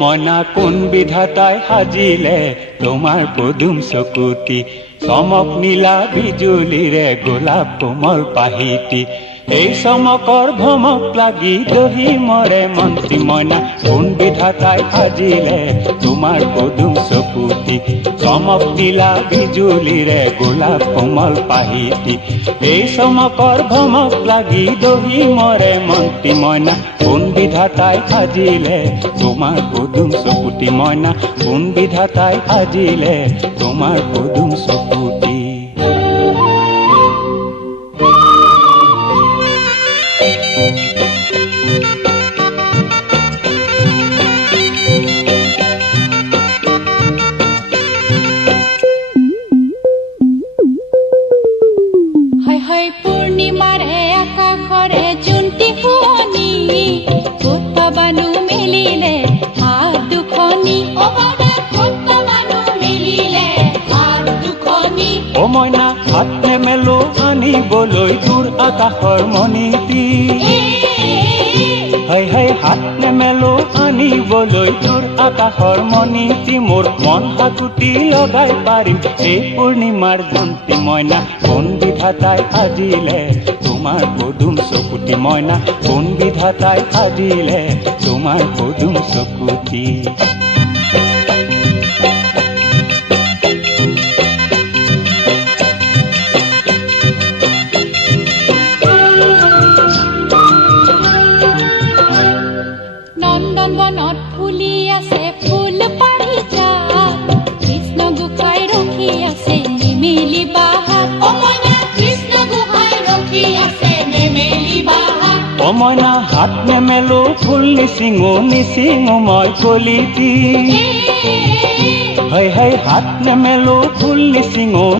মনা কোন বিধাতাই সাজিলে তোমাৰ পদুম চকুতি, চমক নীলা বিজুলীৰে গোলাপ কোমল পাহিতি। এই চমকৰ ভমক লাগি দহি মৰে মন্ত্ৰী মইনা, কোন বিধাতাই সাজিলে তোমাৰ পদুম চকুতি, চমক নীলা বিজুলীৰে গোলাপ কোমল পাহিতি। এই চমকৰ ভমক লাগি দহি মৰে মন্ত্ৰী মইনা, কোন বিধাতাই সাজিলে তোমাৰ পদুম চকুতি মইনা, কোন বিধাতাই সাজিলে তোমাৰ পদুম চকুতি। পূৰ্ণিমাৰে আকাশৰে জোনটি শুৱনি, ক'ত পাবানো মেলিলে হাত দুখনি, অ মইনা হাত নেমেলো আনিবলৈ দূৰ আকাশৰ মণিটি, হাত নেমেলো আনিবলৈ দূৰ আকাশৰ মণিটি। মোৰ মন হাকুটি লগাই পাৰিম এই পূৰ্ণিমাৰ জন্তি মইনা, কোন বিধাতাই সাজিলে তোমাৰ পদুম চকুতি মইনা, কোন বিধাতাই সাজিলে তোমাৰ পদুম চকুতি। নন্দনবনত ফুলি আছে ফুল পাৰিজাত, কৃষ্ণ গোসাঁই ৰখি আছে নেমেলি বাহাত, কৃষ্ণ গোসাঁই ৰখি আছে নেমেলি বাহাত। অ মইনা হাত নেমেলো ফুল নিচিঙো নিচিঙো মই কলিতি, হাত নেমেলো ফুল নিচিঙো